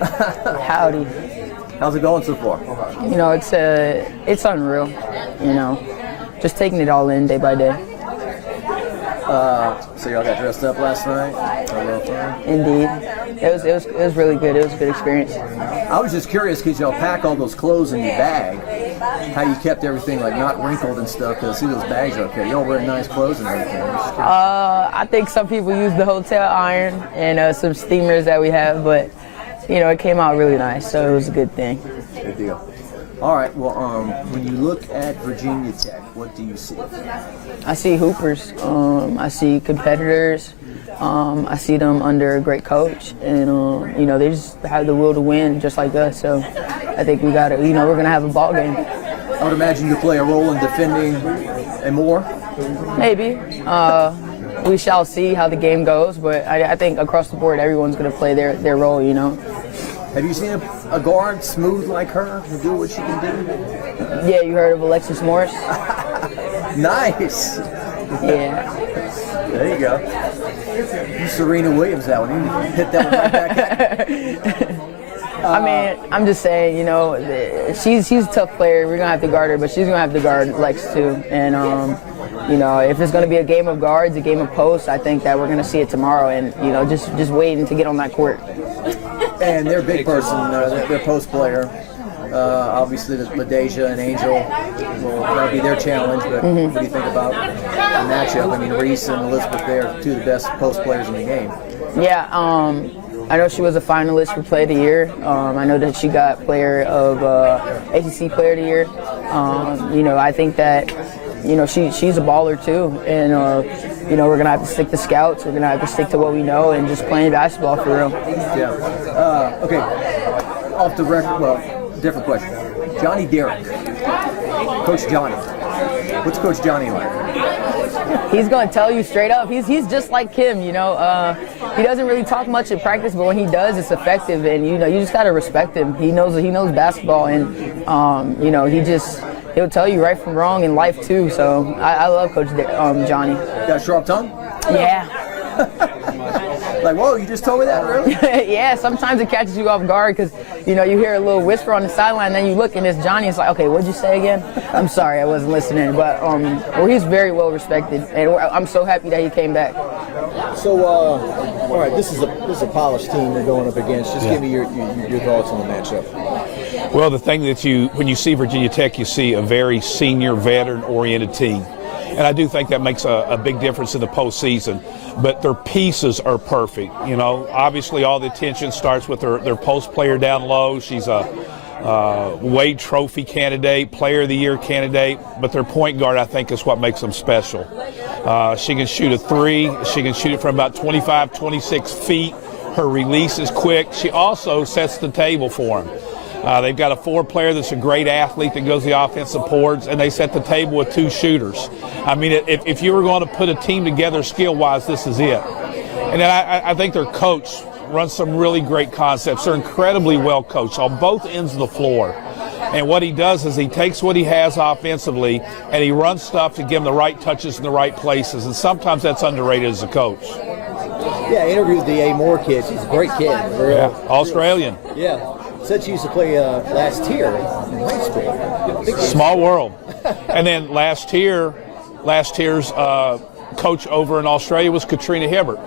Howdy. How's it going so far? You know, it's unreal. You know, just taking it all in day by day. So y'all got dressed up last night? Had a little fun? Indeed, it was really good. It was a good experience. I was just curious because y'all pack all those clothes in your bag. How you kept everything like not wrinkled and stuff? Because I see those bags are okay. Y'all wearing nice clothes and everything. I think some people use the hotel iron and some steamers that we have, but you know, it came out really nice, so it was a good thing. Good deal. All right. Well, when you look at Virginia Tech, what do you see? I see hoopers. I see competitors. I see them under a great coach, and you know, they just have the will to win, just like us. So I think we got to, you know, we're gonna have a ball game. I would imagine you play a role in defending and more. Maybe. We shall see how the game goes, but I think across the board, everyone's gonna play their role. You know. Have you seen a guard smooth like her and do what she can do? Yeah, you heard of Alexis Morris? Nice. Yeah. There you go. You Serena Williams that one. You hit that one right back at you. I mean, I'm just saying, you know, she's a tough player. We're gonna have to guard her, but she's gonna have to guard Lex too. And you know, if it's gonna be a game of guards, a game of posts, I think that we're gonna see it tomorrow. And you know, just waiting to get on that court. And their big person, their post player, obviously LaDeja and Angel, that'll be their challenge. But what do you think about the matchup? I mean, Reese and Elizabeth, they're two of the best post players in the game. Yeah, I know she was a finalist for Player of the Year. I know that she got Player of ACC Player of the Year. You know, I think that, you know, she's a baller too, and you know, we're gonna have to stick to scouts. We're gonna have to stick to what we know and just playing basketball for real. Yeah. Okay. Off the record. Well, different question. Johnny Derrick, Coach Johnny. What's Coach Johnny like? He's gonna tell you straight up. He's just like Kim. You know, he doesn't really talk much in practice, but when he does, it's effective. And you know, you just gotta respect him. He knows basketball, and you know, he'll tell you right from wrong in life too. So I love Coach Johnny. Got a sharp tongue? Yeah. Like, whoa, you just told me that, really? Yeah, sometimes it catches you off guard because, you know, you hear a little whisper on the sideline, then you look and it's Johnny. It's like, okay, what'd you say again? I'm sorry, I wasn't listening. But well, he's very well respected, and I'm so happy that he came back. So, all right, this is a polished team you're going up against. Just give me your thoughts on the matchup. Well, the thing that when you see Virginia Tech, you see a very senior, veteran-oriented team. And I do think that makes a big difference in the postseason. But their pieces are perfect. You know, obviously all the attention starts with their post player down low. She's a Wade Trophy candidate, Player of the Year candidate. But their point guard, I think, is what makes them special. She can shoot a three. She can shoot it from about 25, 26 feet. Her release is quick. She also sets the table for them. They've got a four-player that's a great athlete that goes the offensive boards, and they set the table with two shooters. I mean, if you were going to put a team together skill-wise, this is it. And then I think their coach runs some really great concepts. They're incredibly well coached on both ends of the floor. And what he does is he takes what he has offensively, and he runs stuff to give him the right touches in the right places. And sometimes that's underrated as a coach. Yeah, I interviewed the A. Moore kid. She's a great kid. Australian. Yeah. Said she used to play last tier in high school. Small world. And then last year's coach over in Australia was Katrina Hibbert.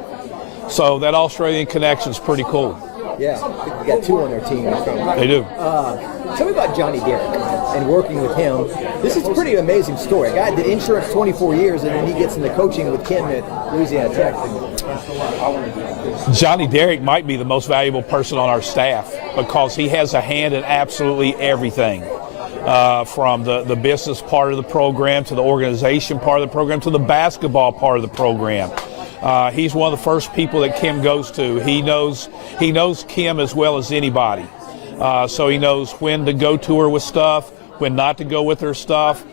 So that Australian connection is pretty cool. Yeah, they got two on their team. They do. Tell me about Johnny Derrick and working with him. This is a pretty amazing story. A guy did insurance 24 years, and then he gets into coaching with Kim at Louisiana Tech. Johnny Derrick might be the most valuable person on our staff because he has a hand in absolutely everything, from the business part of the program to the organization part of the program to the basketball part of the program. He's one of the first people that Kim goes to. He knows Kim as well as anybody. So he knows when to go to her with stuff, when not to go with her stuff.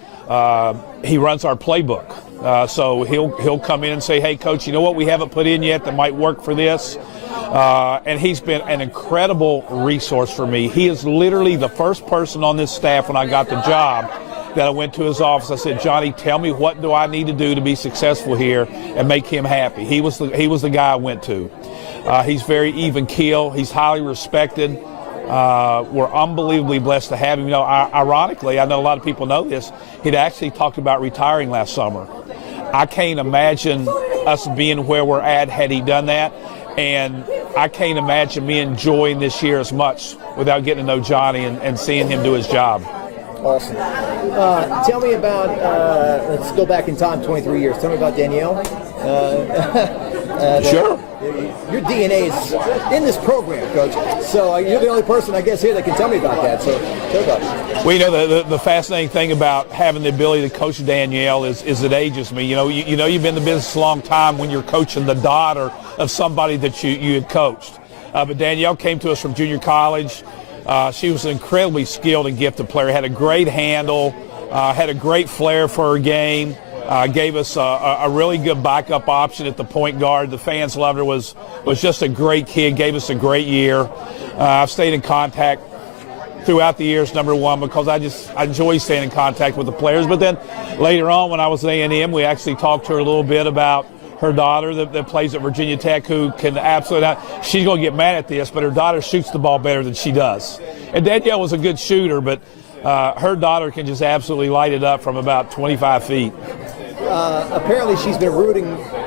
He runs our playbook. So he'll come in and say, hey, Coach, you know what we haven't put in yet that might work for this? And he's been an incredible resource for me. He is literally the first person on this staff when I got the job that I went to his office. I said, Johnny, tell me what do I need to do to be successful here and make him happy. He was the guy I went to. He's very even keel. He's highly respected. We're unbelievably blessed to have him. You know, ironically, I know a lot of people know this, he'd actually talked about retiring last summer. I can't imagine us being where we're at had he done that, and I can't imagine me enjoying this year as much without getting to know Johnny and seeing him do his job. Awesome. Tell me about, let's go back in time 23 years. Tell me about Danielle. Sure. Your DNA is in this program, Coach. So you're the only person, I guess, here that can tell me about that. So tell about it. Well, you know, the fascinating thing about having the ability to coach Danielle is it ages me. You know, you've been in the business a long time when you're coaching the daughter of somebody that you had coached. But Danielle came to us from junior college. She was an incredibly skilled and gifted player, had a great handle, had a great flair for her game, gave us a really good backup option at the point guard. The fans loved her, was just a great kid, gave us a great year. I've stayed in contact throughout the years, number one, because I enjoy staying in contact with the players. But then later on when I was at A&M, we actually talked to her a little bit about her daughter that plays at Virginia Tech, who can absolutely not, she's going to get mad at this, but her daughter shoots the ball better than she does. And Danielle was a good shooter, but her daughter can just absolutely light it up from about 25 feet. Apparently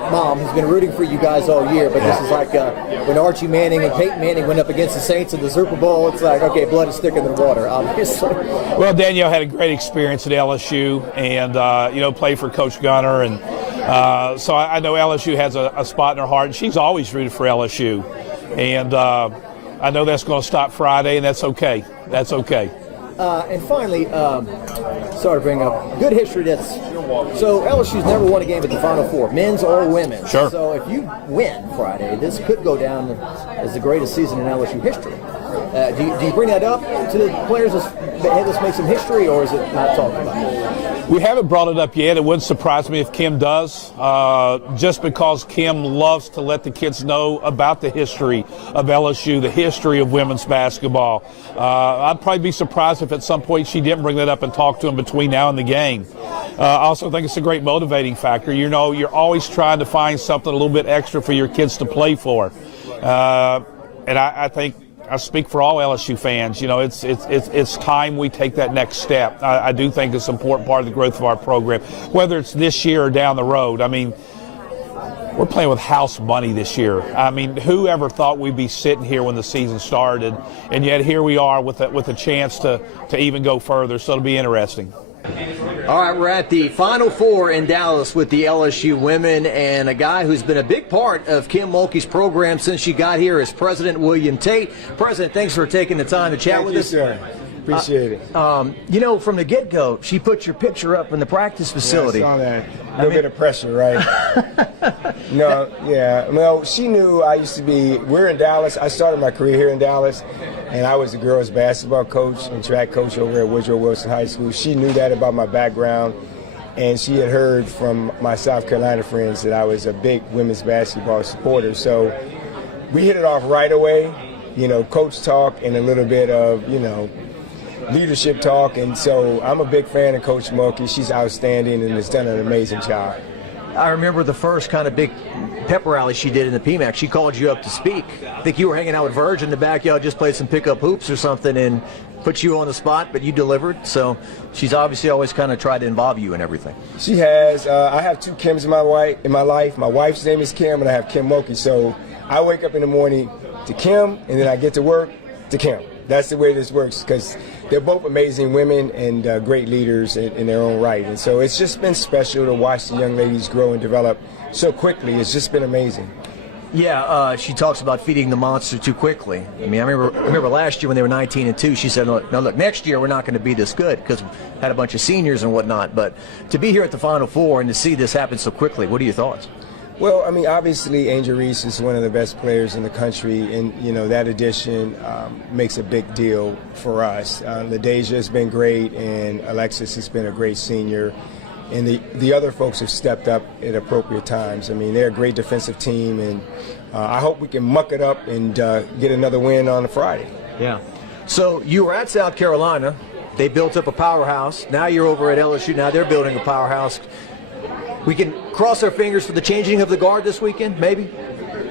Mom has been rooting for you guys all year, but this is like when Archie Manning and Peyton Manning went up against the Saints in the Super Bowl, it's like, okay, blood is thicker than water, obviously. Well, Danielle had a great experience at LSU and, played for Coach Gunner. And so I know LSU has a spot in her heart, and she's always rooted for LSU. And I know that's going to stop Friday, and that's okay. That's okay. And finally, sorry to bring up, good history. So LSU's never won a game at the Final Four, men's or women's. Sure. So if you win Friday, this could go down as the greatest season in LSU history. Do you bring that up to the players as, hey, let's make some history, or is it not talked about? We haven't brought it up yet. It wouldn't surprise me if Kim does, just because Kim loves to let the kids know about the history of LSU, the history of women's basketball. I'd probably be surprised if at some point she didn't bring that up and talk to them between now and the game. I also think it's a great motivating factor. You know, you're always trying to find something a little bit extra for your kids to play for. And I think I speak for all LSU fans. You know, it's time we take that next step. I do think it's an important part of the growth of our program, whether it's this year or down the road. I mean, we're playing with house money this year. I mean, who ever thought we'd be sitting here when the season started? And yet here we are with a chance to even go further. So it'll be interesting. All right, we're at the Final Four in Dallas with the LSU women, and a guy who's been a big part of Kim Mulkey's program since she got here is President William Tate. President, thanks for taking the time to chat with us. Thank you, sir. Appreciate it. You know, from the get-go, she put your picture up in the practice facility. Yeah, I saw that. A little bit of pressure, right? No, yeah. Well, she knew I used to be, we're in Dallas. I started my career here in Dallas, and I was the girls' basketball coach and track coach over at Woodrow Wilson High School. She knew that about my background, and she had heard from my South Carolina friends that I was a big women's basketball supporter. So we hit it off right away, you know, coach talk and a little bit of, you know, leadership talk, and so I'm a big fan of Coach Mulkey. She's outstanding and has done an amazing job. I remember the first kind of big pep rally she did in the PMAC. She called you up to speak. I think you were hanging out with Verge in the backyard, just played some pickup hoops or something, and put you on the spot, but you delivered. So she's obviously always kind of tried to involve you in everything. She has. I have two Kims in my life. My wife's name is Kim, and I have Kim Mulkey. So I wake up in the morning to Kim, and then I get to work to Kim. That's the way this works, because they're both amazing women and great leaders in their own right. And so it's just been special to watch the young ladies grow and develop so quickly. It's just been amazing. Yeah, she talks about feeding the monster too quickly. I mean, I remember last year when they were 19-2, she said, "No, look, next year we're not going to be this good," because we had a bunch of seniors and whatnot. But to be here at the Final Four and to see this happen so quickly, what are your thoughts? Well, I mean, obviously, Angel Reese is one of the best players in the country, and, you know, that addition makes a big deal for us. LaDeja has been great, and Alexis has been a great senior, and the other folks have stepped up at appropriate times. I mean, they're a great defensive team, and I hope we can muck it up and get another win on Friday. Yeah. So you were at South Carolina. They built up a powerhouse. Now you're over at LSU. Now they're building a powerhouse. We can cross our fingers for the changing of the guard this weekend, maybe?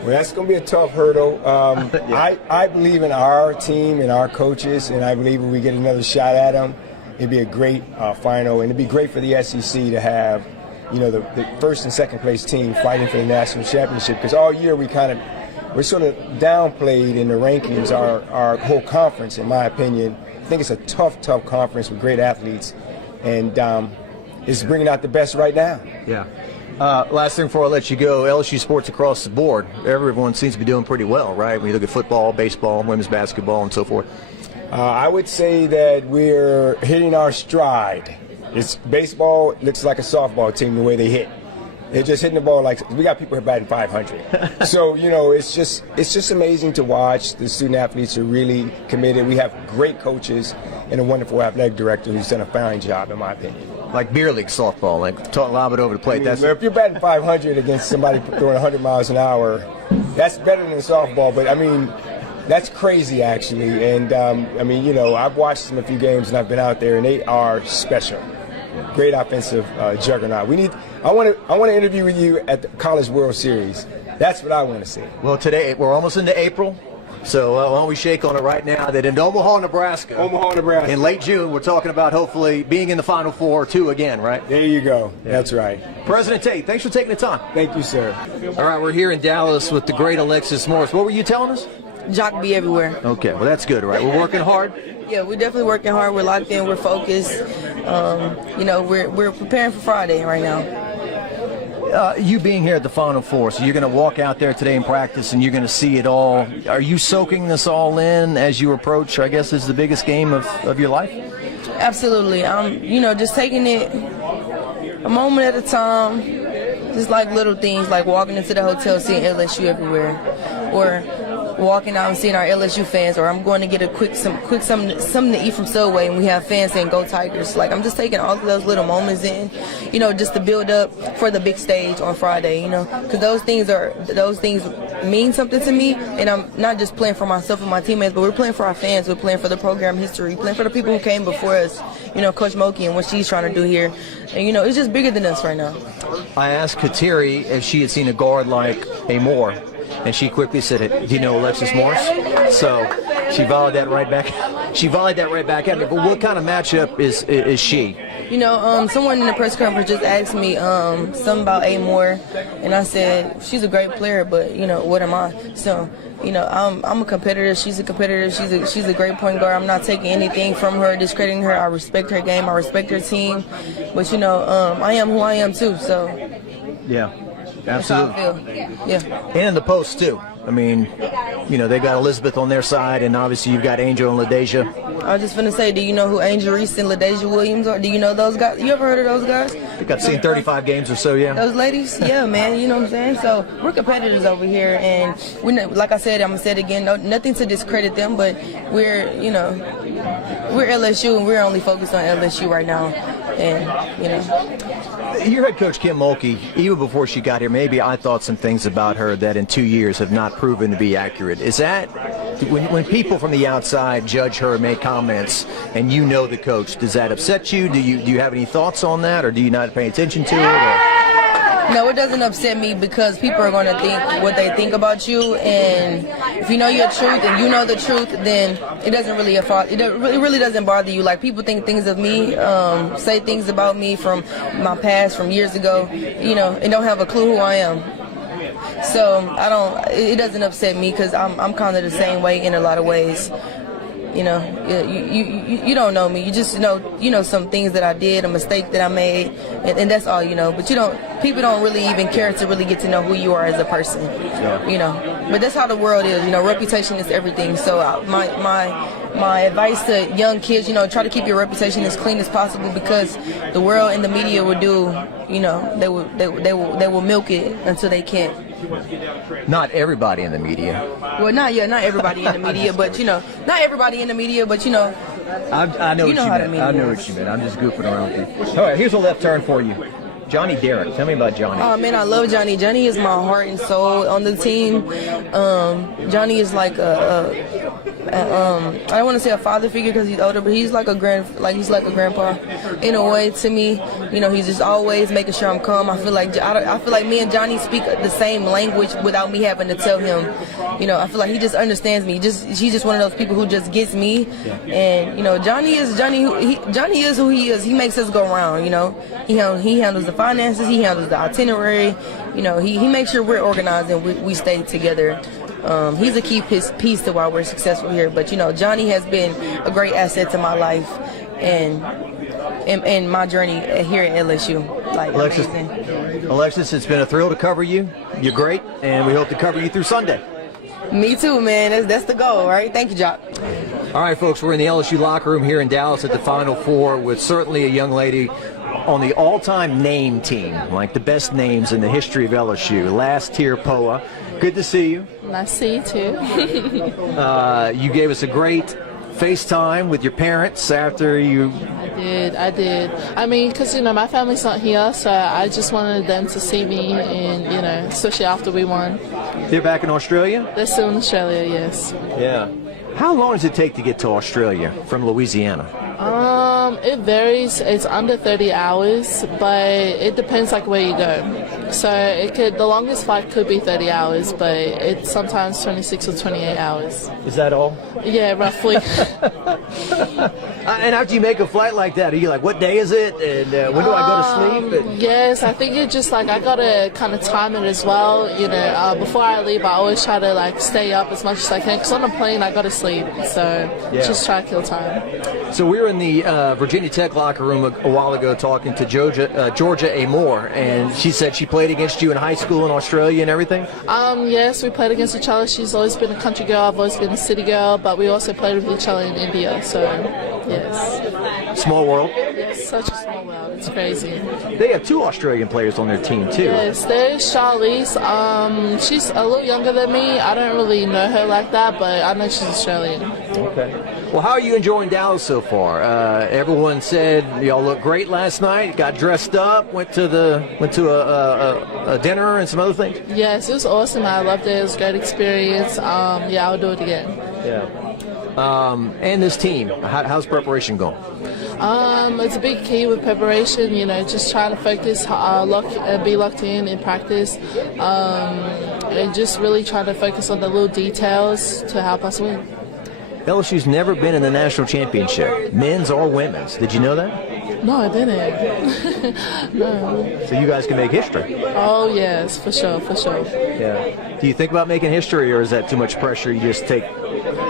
Well, that's going to be a tough hurdle. I believe in our team and our coaches, and I believe if we get another shot at them, it'd be a great final, and it'd be great for the SEC to have, the first and second place team fighting for the national championship. Because all year we're sort of downplayed in the rankings, our whole conference, in my opinion. I think it's a tough conference with great athletes, and it's bringing out the best right now. Yeah. Last thing before I let you go, LSU sports across the board, everyone seems to be doing pretty well, right? When you look at football, baseball, women's basketball, and so forth. I would say that we're hitting our stride. It's baseball looks like a softball team the way they hit. They're just hitting the ball like we got people here batting 500. So it's just amazing to watch. The student athletes are really committed. We have great coaches and a wonderful athletic director who's done a fine job, in my opinion. Like beer league softball, like lob it over the plate. If you're batting 500 against somebody throwing 100 miles an hour, that's better than softball. But I mean, that's crazy actually. And I've watched them a few games and I've been out there, and they are special. Great offensive juggernaut. I want to interview with you at the College World Series. That's what I want to see. Well, today we're almost into April. So why don't we shake on it right now that in Omaha, Nebraska, in late June, we're talking about hopefully being in the Final Four, too, again, right? There you go. Yeah. That's right. President Tate, thanks for taking the time. Thank you, sir. All right, we're here in Dallas with the great Alexis Morris. What were you telling us? Jock be everywhere. Okay, well, that's good, right? We're working hard. Yeah, we're definitely working hard. We're locked in. We're focused. We're preparing for Friday right now. You being here at the Final Four, so you're going to walk out there today in practice and you're going to see it all. Are you soaking this all in as you approach, I guess, is the biggest game of your life? Absolutely. Just taking it a moment at a time, just like little things, like walking into the hotel, seeing LSU everywhere, or walking out and seeing our LSU fans, or I'm going to get something to eat from Subway and we have fans saying "Go Tigers." Like, I'm just taking all of those little moments in, just to build up for the big stage on Friday, because those things mean something to me, and I'm not just playing for myself and my teammates, but we're playing for our fans. We're playing for the program history, playing for the people who came before us, Coach Moki and what she's trying to do here, and it's just bigger than us right now. I asked Kateri if she had seen a guard like a Moore, and she quickly said, "Do you know Alexis Morris?" So she volleyed that right back. She volleyed that right back at me. But what kind of matchup is she? Someone in the press conference just asked me something about A. Moore, and I said she's a great player, but what am I? So I'm a competitor. She's a competitor. She's a great point guard. I'm not taking anything from her, discrediting her. I respect her game. I respect her team. But I am who I am too. So yeah. Absolutely. That's how I feel. Yeah. And in the post, too. I mean, they've got Elizabeth on their side, and obviously you've got Angel and LaDeja. I was just going to say, do you know who Angel Reese and LaDeja Williams are? Do you know those guys? You ever heard of those guys? I think I've seen 35 games or so, yeah. Those ladies? Yeah, man. You know what I'm saying? So we're competitors over here, and like I said, I'm going to say it again, nothing to discredit them, but we're LSU, and we're only focused on LSU right now. And, Your head coach, Kim Mulkey, even before she got here, maybe I thought some things about her that in 2 years have not proven to be accurate. Is that, when people from the outside judge her and make comments, and the coach, does that upset you? Do you have any thoughts on that, or do you not pay attention to it? Or? No, it doesn't upset me, because people are going to think what they think about you, and if you know your truth and you know the truth, then it really doesn't bother you. Like, people think things of me, say things about me from my past, from years ago, and don't have a clue who I am. So it doesn't upset me, because I'm kind of the same way in a lot of ways. You don't know me. You just know some things that I did, a mistake that I made, and that's all you know. But people don't really even care to really get to know who you are as a person. But that's how the world is. Reputation is everything. So my advice to young kids, try to keep your reputation as clean as possible, because the world and the media will do, they will milk it until they can't. Not everybody in the media. Well, not everybody in the media, but not everybody in the media, but I know what you meant. I know what you meant. I'm just goofing around with you. All right, here's a left turn for you. Johnny Derrick. Tell me about Johnny. Oh, man, I love Johnny. Johnny is my heart and soul on the team. Johnny is like I don't want to say a father figure because he's older, but he's like a grandpa in a way to me. You know, he's just always making sure I'm calm. I feel like me and Johnny speak the same language without me having to tell him. You know, I feel like he just understands me. He's just one of those people who just gets me. And you know, Johnny is who he is. He makes us go around. You know, he handles the finances. He handles the itinerary. You know, he makes sure we're organized and we stay together. He's a key piece to why we're successful here. But you know, Johnny has been a great asset to my life and my journey here at LSU. Like, Alexis, it's been a thrill to cover you. You're great, and we hope to cover you through Sunday. Me too, man. That's the goal, right? Thank you, Jock. All right, folks, we're in the LSU locker room here in Dallas at the Final Four with certainly a young lady on the all-time name team, like the best names in the history of LSU. Last tier Poa. Good to see you. Nice to see you too. You gave us a great FaceTime with your parents after you. I did. I mean, because, you know, my family's not here, so I just wanted them to see me, and, you know, especially after we won. They're back in Australia? They're still in Australia, yes. Yeah. How long does it take to get to Australia from Louisiana? It varies. It's under 30 hours, but it depends like where you go. So the longest flight could be 30 hours, but it's sometimes 26 or 28 hours. Is that all? Yeah, roughly. And after you make a flight like that, are you like, what day is it? And when do I go to sleep? Yes, I think it's just like I got to kind of time it as well. You know, before I leave, I always try to like stay up as much as I can because on a plane, I got to sleep. So just try to kill time. So we were in the Virginia Tech locker room a while ago talking to Georgia A. Moore, and she said she played against you in high school in Australia and everything? Yes, we played against each other. She's always been a country girl. I've always been a city girl, but we also played with each other in India. So, yes. Small world? Yes, such a small world. It's crazy. They have 2 Australian players on their team, too. Yes, there's Charlize. She's a little younger than me. I don't really know her like that, but I know she's Australian. Okay. Well, how are you enjoying Dallas so far? Everyone said y'all looked great last night. Got dressed up, went to a dinner and some other things. Yes, it was awesome. I loved it. It was a great experience. I'll do it again. Yeah. And this team, how's preparation going? It's a big key with preparation. You know, just trying to focus, be locked in practice, and just really trying to focus on the little details to help us win. LSU's never been in the national championship, men's or women's. Did you know that? No, I didn't. No. So you guys can make history. Oh, yes, for sure. Yeah. Do you think about making history, or is that too much pressure? You just take,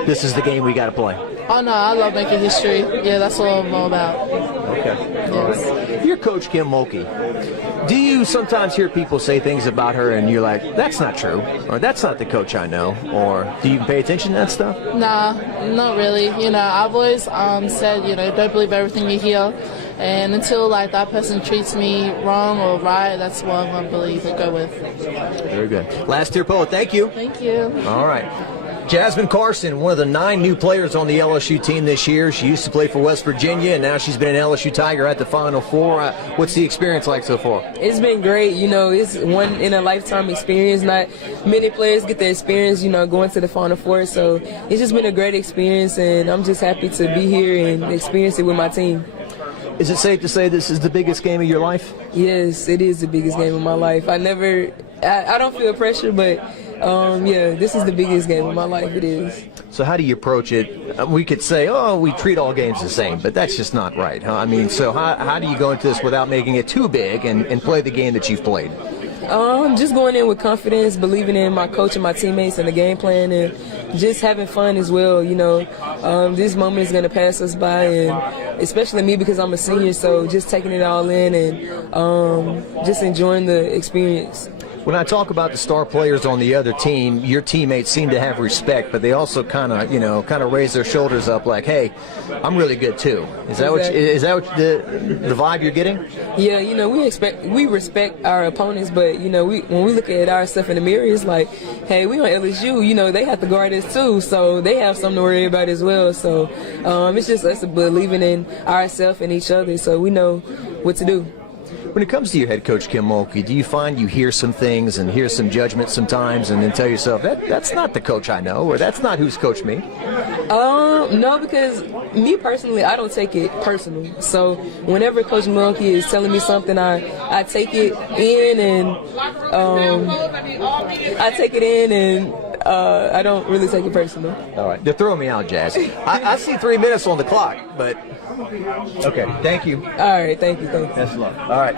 this is the game we got to play? Oh, no, I love making history. Yeah, that's what I'm all about. Okay. Yes. You're Coach Kim Mulkey. Do you sometimes hear people say things about her and you're like, that's not true, or that's not the coach I know, or do you pay attention to that stuff? Nah, not really. You know, I've always said, you know, don't believe everything you hear. And until like that person treats me wrong or right, that's what I'm going to believe and go with. Very good. Last tier poet, thank you. Thank you. All right. Jasmine Carson, one of the 9 new players on the LSU team this year. She used to play for West Virginia, and now she's been an LSU Tiger at the Final Four. What's the experience like so far? It's been great. You know, it's one in a lifetime experience. Not many players get the experience, you know, going to the Final Four. So it's just been a great experience, and I'm just happy to be here and experience it with my team. Is it safe to say this is the biggest game of your life? Yes, it is the biggest game of my life. I don't feel pressure, but yeah, this is the biggest game of my life. It is. So how do you approach it? We could say, oh, we treat all games the same, but that's just not right, huh? I mean, so how do you go into this without making it too big and play the game that you've played? Just going in with confidence, believing in my coach and my teammates and the game plan, and just having fun as well. You know, this moment is going to pass us by, and especially me because I'm a senior, so just taking it all in and just enjoying the experience. When I talk about the star players on the other team, your teammates seem to have respect, but they also kind of raise their shoulders up, like, "Hey, I'm really good too." Is that what the vibe you're getting? Yeah, you know, we respect our opponents, but you know, when we look at our stuff in the mirror, it's like, hey, we on LSU. You know, they have to guard us too, so they have something to worry about as well. So it's just us believing in ourselves and each other, so we know what to do. When it comes to your head coach, Kim Mulkey, do you find you hear some things and hear some judgments sometimes and then tell yourself, that's not the coach I know, or that's not who's coached me? No, because me personally, I don't take it personal. So whenever Coach Mulkey is telling me something, I take it in and I don't really take it personal. All right. They're throwing me out, Jazz. I see 3 minutes on the clock, but okay. Thank you. All right. Thank you. Best of luck. All right.